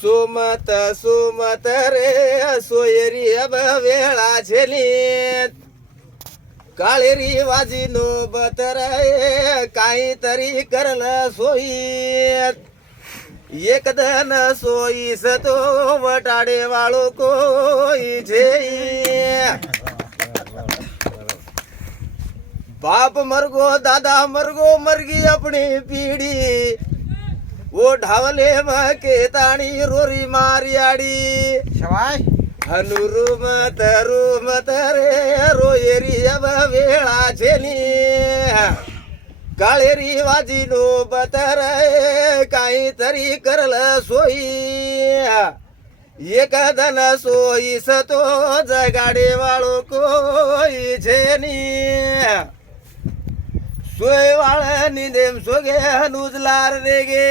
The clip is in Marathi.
सुमत सुमत रे सोयरी अब वेळा झेलीत काळेरी वाजी नो बतरे काहीतरी करलं सोयीत एक धन सोयीस तो वटाडे वाळो कोई झेई बाप मरगो दादा मरगो मरगी अपनी पीढ़ी वो ढावले मके ताणी रोरी मारियाडी शवाय हनुरुमत रुमत रे रोयेरी अब वेळा झेली काळेरी वाजी नो बतर काहीतरी करल सोयी एक धन सोयीस तो जगाडे वाळो कोई झेनी सोय वाळ निदेम सोगे नुजलार रे गे